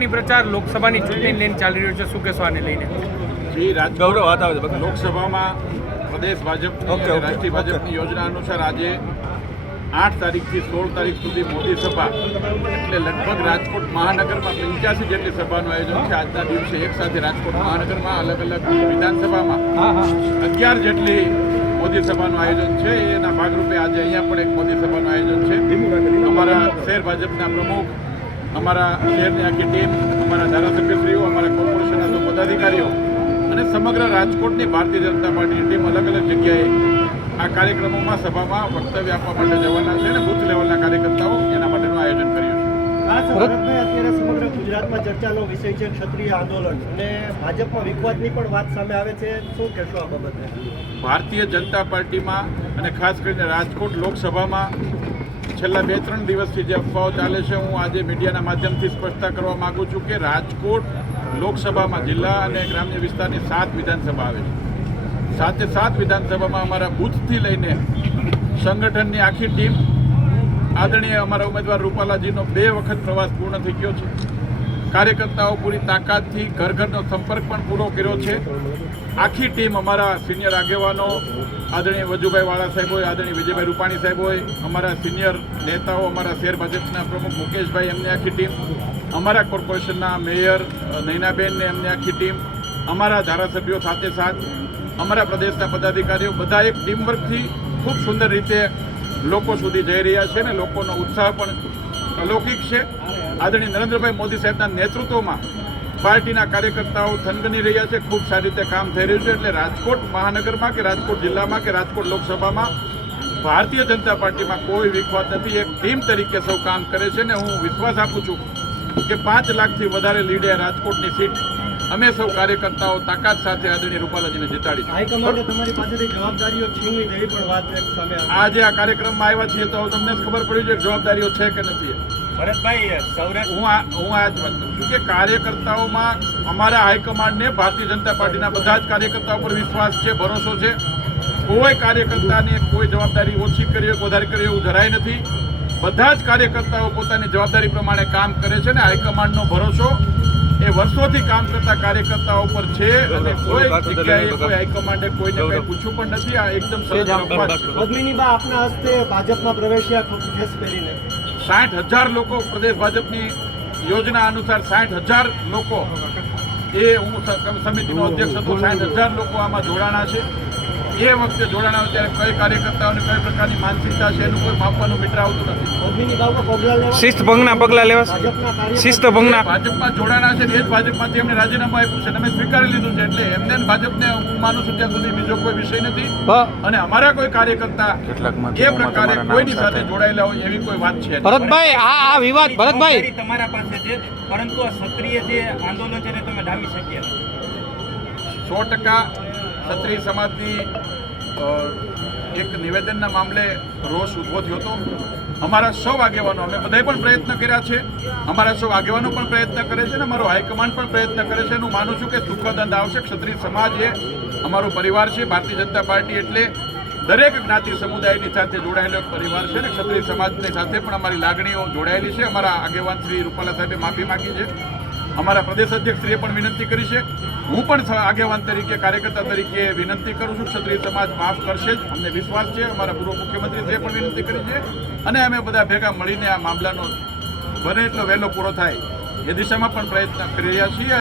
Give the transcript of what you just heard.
ચૂંટણી પ્રચાર લોકસભાની ચૂંટણી લઈને ચાલી રહ્યો છે. શું કહેશો આને લઈને? આવે છે. લોકસભામાં પ્રદેશ ભાજપ રાષ્ટ્રીય ભાજપની યોજના અનુસાર આજે આઠ તારીખથી સોળ તારીખ સુધી મોદી સભા. એટલે લગભગ રાજકોટ મહાનગરમાં પંચ્યાસી જેટલી સભાનું આયોજન છે. આજના દિવસે એક સાથે રાજકોટ મહાનગરમાં અલગ અલગ વિધાનસભામાં અગિયાર જેટલી મોદી સભાનું આયોજન છે. એના ભાગરૂપે આજે અહીંયા પણ એક મોદી સભાનું આયોજન છે. અમારા શહેર ભાજપના પ્રમુખ અમારા શહેરની આખી ટીમ અમારા ધારાસભ્યશ્રીઓ અમારા કોર્પોરેશનના સૌ પદાધિકારીઓ અને સમગ્ર રાજકોટની ભારતીય જનતા પાર્ટીની ટીમ અલગ અલગ જગ્યાએ આ કાર્યક્રમોમાં સભામાં વક્તવ્ય આપવા માટે જવાના છે અને બુથ લેવલના કાર્યકર્તાઓ એના માટેનું આયોજન કર્યું છે. ભરતભાઈ અત્યારે સમગ્ર ગુજરાતમાં ચર્ચાનો વિષય છે ક્ષત્રિય આંદોલન અને ભાજપમાં વિખવાદની પણ વાત સામે આવે છે. શું કહેશો આ બાબતે? ભારતીય જનતા પાર્ટીમાં અને ખાસ કરીને રાજકોટ લોકસભામાં છેલ્લા બે, ત્રણ દિવસથી જે અફવાઓ ચાલે છે, હું આજે મીડિયાના માધ્યમથી સ્પષ્ટતા કરવા માગું છું કે રાજકોટ લોકસભામાં જિલ્લા અને ગ્રામ્ય વિસ્તારની સાત વિધાનસભા આવે છે. સાતે સાત વિધાનસભામાં અમારા બુથથી લઈને સંગઠનની આખી ટીમ, આદરણીય અમારા ઉમેદવાર રૂપાલાજીનો બે વખત પ્રવાસ પૂર્ણ થઈ ગયો છે. કાર્યકર્તાઓ પૂરી તાકાતથી ઘર ઘરનો સંપર્ક પણ પૂરો કર્યો છે. આખી ટીમ અમારા સિનિયર આગેવાનો, આદરણીય વજુભાઈ વાળા સાહેબ હોય આદરણીય વિજયભાઈ રૂપાણી સાહેબ હોય અમારા સિનિયર નેતાઓ, અમારા શેર ભાજપના પ્રમુખ મુકેશભાઈ, એમની આખી ટીમ, અમારા કોર્પોરેશનના મેયર નૈનાબેનને એમની આખી ટીમ, અમારા ધારાસભ્યો સાથે સાથ, અમારા પ્રદેશના પદાધિકારીઓ, બધા એક ટીમવર્કથી ખૂબ સુંદર રીતે લોકો સુધી જઈ રહ્યા છે ને લોકોનો ઉત્સાહ પણ અલૌકિક છે. આદરણીય નરેન્દ્રભાઈ મોદી સાહેબના નેતૃત્વમાં પાર્ટીના કાર્યકર્તાઓ થનગની રહ્યા છે. ખૂબ સારી રીતે કામ થઈ રહ્યું છે. એટલે રાજકોટ મહાનગરમાં કે રાજકોટ જિલ્લામાં કે રાજકોટ લોકસભામાં ભારતીય જનતા પાર્ટીમાં કોઈ વિખવાદ નથી. એક ટીમ તરીકે સૌ કામ કરે છે. ને હું વિશ્વાસ આપું છું કે પાંચ લાખથી વધારે લીડે રાજકોટની સીટ અમે સૌ કાર્યકર્તાઓ તાકાત સાથે આદરણીય રૂપાલાજીને જીતાડીશું હાઈકમાન્ડે તમારી પાસેથી જવાબદારીઓ છીનવી જેવી પણ વાત એક સામે આવી. આજે આ કાર્યક્રમમાં આવ્યા છીએ તો તમને ખબર પડી છે કે જવાબદારીઓ છે કે નથી. ભરતભાઈ સૌરાષ્ટ્ર હું આ હું આ જ વાત કરું કે કાર્યકર્તાઓમાં અમારા હાઈકમાન્ડને ભારતીય જનતા પાર્ટીના બધા જ કાર્યકર્તાઓ પર વિશ્વાસ છે ભરોસો છે. કોઈ કાર્યકર્તાને કોઈ જવાબદારી ઓછી કરી વધારે કરી એવું જરાય નથી. બધા જ કાર્યકર્તાઓ પોતાની જવાબદારી પ્રમાણે કામ કરે છે ને હાઈકમાન્ડનો ભરોસો એ વર્ષોથી કામ કરતા કાર્યકર્તાઓ પર છે અને કોઈ જગ્યાએ કોઈ હાઈકમાન્ડે કોઈને કંઈ પૂછ્યું પણ નથી. આ એકદમ સરસ છે આપના હસ્તે ભાજપમાં પ્રવેશ્યા ડ્રેસ પહેરીને. સાઠ હજાર લોકો પ્રદેશ ભાજપની યોજના અનુસાર સાઠ હજાર લોકો એ હું સમિતિનો અધ્યક્ષ હતો. સાઠ હજાર લોકો આમાં જોડાણા છે. એ વખતે જોડાણ આવે ત્યારે કઈ કાર્યકર્તાઓને કઈ પ્રકારની માનસિકતા છે એનું કોઈ માપવાનું મીટર આવતું નથી. શિસ્ત ભંગના પગલાં લેવા? શિસ્ત ભંગના? ભાજપમાં જોડાણા છે એ જ ભાજપમાંથી એમને રાજીનામું આપ્યું છે અને અમે સ્વીકારી લીધું છે એટલે એમને ભાજપને હું માનું છું ત્યાં સુધી બીજો કોઈ વિષય નથી. અને અમારા કોઈ કાર્યકર્તા એ પ્રકારે કોઈની સાથે. જોડાયેલા હોય એવી કોઈ વાત છે ભરતભાઈ આ આ વિવાદ ભરતભાઈ. તમારા પાસે છે પરંતુ આ સક્રિય જે આંદોલન છે તમે ડામી શક્યા સો ટકા ક્ષત્રિય સમાજની એક નિવેદનના મામલે રોષ ઊભો થયો હતો. અમારા સૌ આગેવાનો અમે બધાએ પણ પ્રયત્ન કર્યા છે. અમારા સૌ આગેવાનો પણ પ્રયત્ન કરે છે અને અમારો હાઈકમાન્ડ પણ પ્રયત્ન કરે છે. હું માનું છું કે દુઃખદ અંત આવશે. ક્ષત્રિય સમાજ એ અમારો પરિવાર છે. ભારતીય જનતા પાર્ટી એટલે દરેક જ્ઞાતિ સમુદાયની સાથે જોડાયેલો પરિવાર છે. અને ક્ષત્રિય સમાજની સાથે પણ અમારી લાગણીઓ જોડાયેલી છે. અમારા આગેવાન શ્રી રૂપાલા સાહેબે માફી માંગી છે. અમારા પ્રદેશ અધ્યક્ષશ્રીએ પણ વિનંતી કરી છે. હું પણ આગેવાન તરીકે, કાર્યકર્તા તરીકે વિનંતી કરું છું ક્ષત્રિય સમાજ માફ કરશે જ. અમને વિશ્વાસ છે. અમારા પૂર્વ મુખ્યમંત્રીશ્રીએ પણ વિનંતી કરી છે. અને અમે બધા ભેગા મળીને આ મામલાનો બને એટલો વહેલો પૂરો થાય એ દિશામાં પણ પ્રયત્ન કરી રહ્યા છીએ.